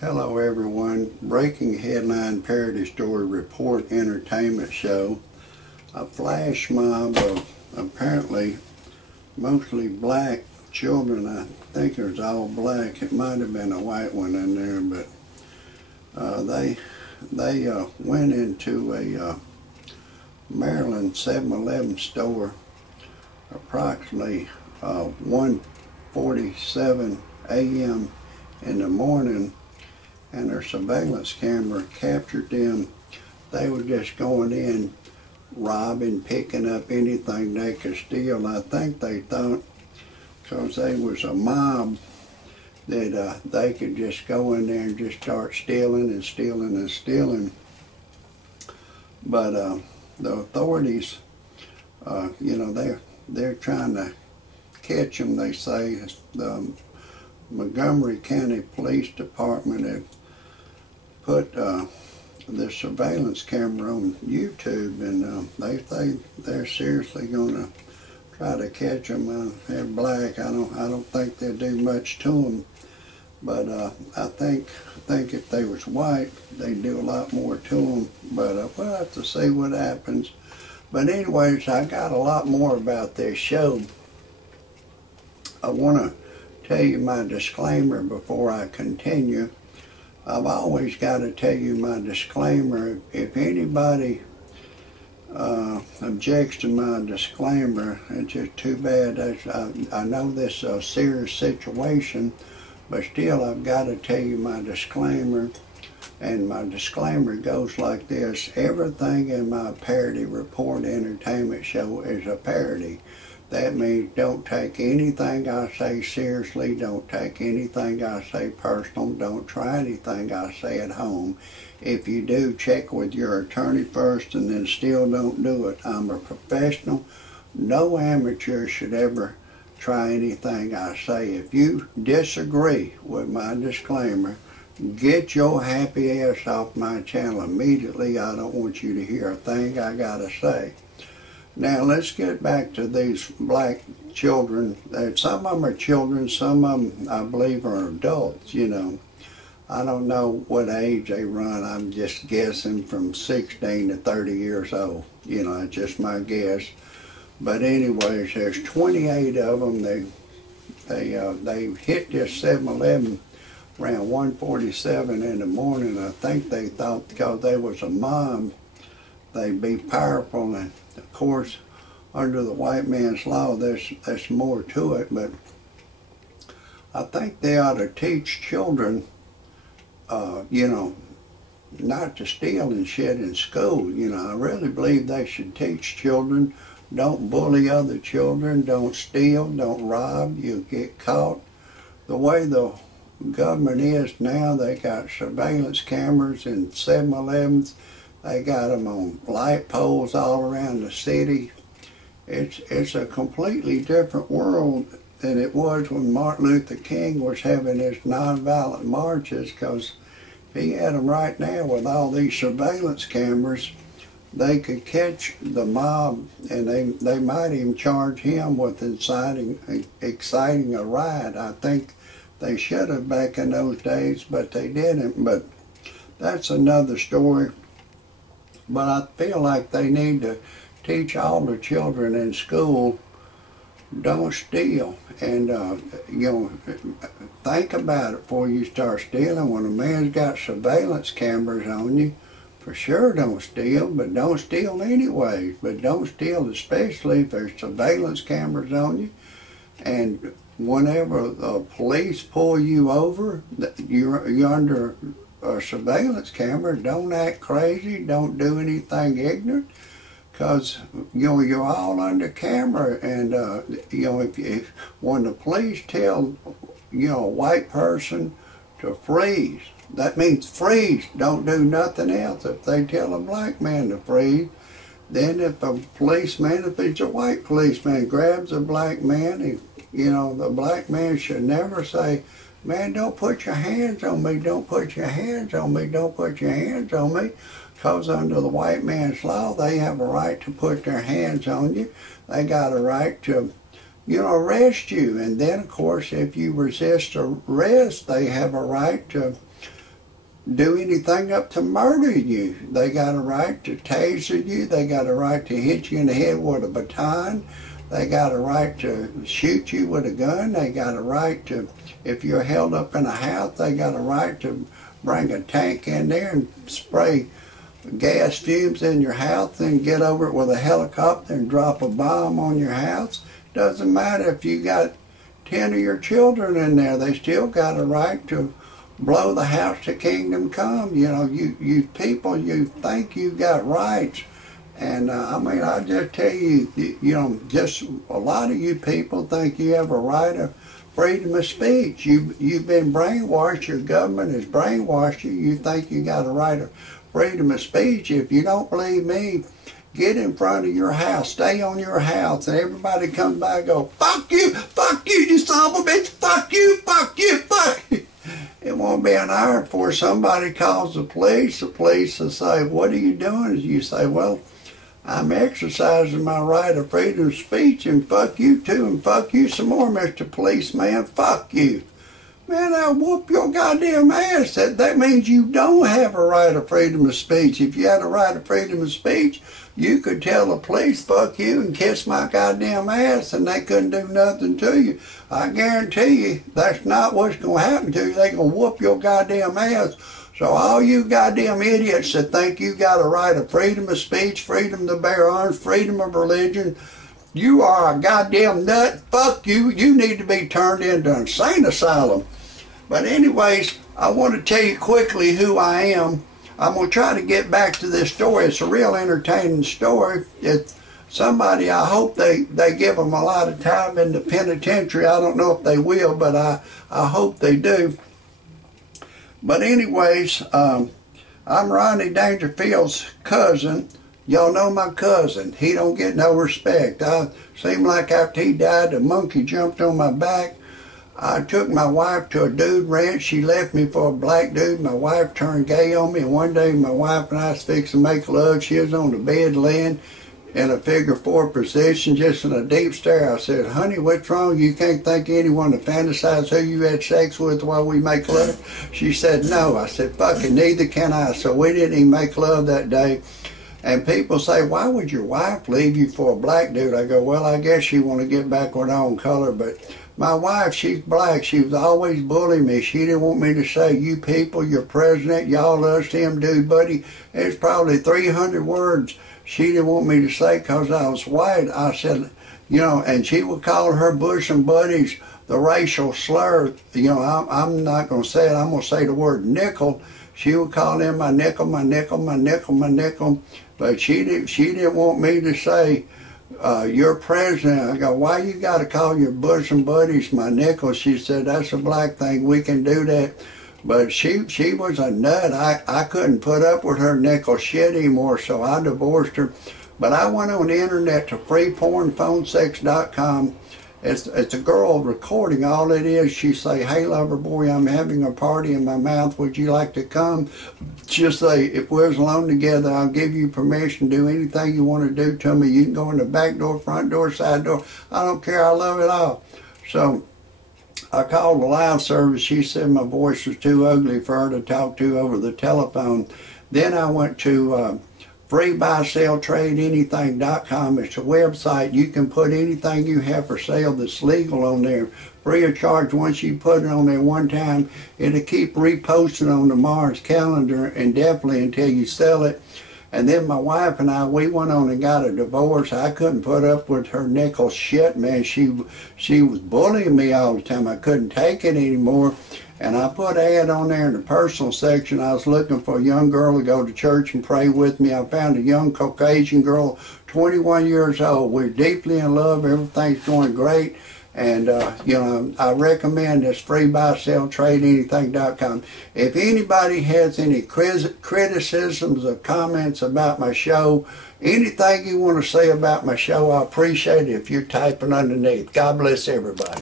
Hello everyone, breaking headline parody story report entertainment show. A flash mob of apparently mostly black children. I think it was all black. It might have been a white one in there, but they went into a Maryland 7-Eleven store approximately 1:47 a.m. in the morning, and their surveillance camera captured them. They were just going in, robbing, picking up anything they could steal. I think they thought, because they was a mob, that they could just go in there and just start stealing and stealing and stealing. But the authorities, they're trying to catch them. They say the Montgomery County Police Department have put this surveillance camera on YouTube, and they think they're seriously going to try to catch them. They're black. I don't think they'll do much to them, but I think if they was white, they'd do a lot more to them. But we'll have to see what happens. But anyways, I got a lot more about this show. I want to tell you my disclaimer before I continue. I've always got to tell you my disclaimer. If anybody objects to my disclaimer, it's just too bad. I know this is a serious situation, but still I've got to tell you my disclaimer. And my disclaimer goes like this: everything in my parody report entertainment show is a parody. That means don't take anything I say seriously, don't take anything I say personal, don't try anything I say at home. If you do, check with your attorney first, and then still don't do it. I'm a professional. No amateur should ever try anything I say. If you disagree with my disclaimer, get your happy ass off my channel immediately. I don't want you to hear a thing I gotta say. Now let's get back to these black children. Some of them are children, some of them I believe are adults, you know. I don't know what age they run. I'm just guessing from 16 to 30 years old. You know, it's just my guess. But anyways, there's 28 of them. They hit this 7-Eleven around 1:47 in the morning. I think they thought because they was a mob, they'd be powerful. And of course, under the white man's law, there's more to it. But I think they ought to teach children, not to steal and shit in school. You know, I really believe they should teach children, don't bully other children, don't steal, don't rob. You'll get caught. The way the government is now, they got surveillance cameras in 7-Elevens. They got them on light poles all around the city. It's a completely different world than it was when Martin Luther King was having his nonviolent marches, because if he had them right now with all these surveillance cameras, they could catch the mob, and they might even charge him with exciting a riot. I think they should have back in those days, but they didn't. But that's another story. But I feel like they need to teach all the children in school, don't steal. And, think about it before you start stealing. When a man's got surveillance cameras on you, for sure don't steal, but don't steal anyway. But don't steal especially if there's surveillance cameras on you. And whenever the police pull you over, you're under a surveillance camera. Don't act crazy, don't do anything ignorant, because you're all under camera. And if when the police tell a white person to freeze, that means freeze, don't do nothing else. If they tell a black man to freeze, then if a policeman, if it's a white policeman, grabs a black man, the black man should never say, "Man, don't put your hands on me, don't put your hands on me, don't put your hands on me." Because under the white man's law, they have a right to put their hands on you. They got a right to, arrest you. And then, of course, if you resist arrest, they have a right to do anything up to murder you. They got a right to taser you. They got a right to hit you in the head with a baton. They got a right to shoot you with a gun. They got a right to, if you're held up in a house, they got a right to bring a tank in there and spray gas fumes in your house and get over it with a helicopter and drop a bomb on your house. Doesn't matter if you got 10 of your children in there, they still got a right to blow the house to kingdom come. You know, you people, you think you got rights. And I mean, I just tell you, you know, just a lot of you people think you have a right of freedom of speech. You've been brainwashed. Your government has brainwashed you. You think you got a right of freedom of speech. If you don't believe me, get in front of your house, stay on your house, and everybody comes by and go, fuck you, you son of a bitch, fuck you, fuck you, fuck you. It won't be an hour before somebody calls the police. The police will say, what are you doing? And you say, well, I'm exercising my right of freedom of speech, and fuck you too, and fuck you some more, Mr. Policeman, fuck you. Man, I'll whoop your goddamn ass. That means you don't have a right of freedom of speech. If you had a right of freedom of speech, you could tell the police, fuck you, and kiss my goddamn ass, and they couldn't do nothing to you. I guarantee you, that's not what's going to happen to you. They're going to whoop your goddamn ass. So all you goddamn idiots that think you got a right of freedom of speech, freedom to bear arms, freedom of religion, you are a goddamn nut. Fuck you. You need to be turned into an insane asylum. But anyways, I want to tell you quickly who I am. I'm going to try to get back to this story. It's a real entertaining story. It's somebody, I hope they give them a lot of time in the penitentiary. I don't know if they will, but I hope they do. But anyways, I'm Rodney Dangerfield's cousin. Y'all know my cousin. He don't get no respect. Seemed like after he died, the monkey jumped on my back. I took my wife to a dude ranch. She left me for a black dude. My wife turned gay on me. And one day my wife and I was fixing to make love. She was on the bed laying in a figure-4 position, just in a deep stare. I said, honey, what's wrong? You can't think of anyone to fantasize who you had sex with while we make love? She said, no. I said, fuck it, neither can I. So we didn't even make love that day. And people say, why would your wife leave you for a black dude? I go, well, I guess she want to get back with her own color. But my wife, she's black. She was always bullying me. She didn't want me to say, you people, your president, y'all us, him, dude, buddy. It's probably 300 words she didn't want me to say because I was white. I said, you know, and she would call her bosom buddies the racial slur. You know, I'm not going to say it. I'm going to say the word nickel. She would call them my nickel, my nickel, my nickel, my nickel. But she didn't want me to say, your president. I go, why you got to call your bosom buddies my nickel? She said, that's a black thing. We can do that. But she was a nut. I couldn't put up with her nickel shit anymore, so I divorced her. But I went on the internet to freepornphonesex.com. It's a girl recording. All it is, she say, hey, lover boy, I'm having a party in my mouth. Would you like to come? She'll say, if we're alone together, I'll give you permission to do anything you want to do to me. You can go in the back door, front door, side door. I don't care. I love it all. So I called the live service. She said my voice was too ugly for her to talk to over the telephone. Then I went to freebuyseltradeanything.com. It's a website. You can put anything you have for sale that's legal on there, free of charge. Once you put it on there one time, it'll keep reposting on tomorrow's calendar indefinitely until you sell it. And then my wife and I, we went on and got a divorce. I couldn't put up with her nickel shit, man. She was bullying me all the time. I couldn't take it anymore. And I put an ad on there in the personal section. I was looking for a young girl to go to church and pray with me. I found a young Caucasian girl, 21 years old. We're deeply in love. Everything's going great. And, you know, I recommend this freebuyseltradeanything.com. If anybody has any criticisms or comments about my show, anything you want to say about my show, I appreciate it if you're typing underneath. God bless everybody.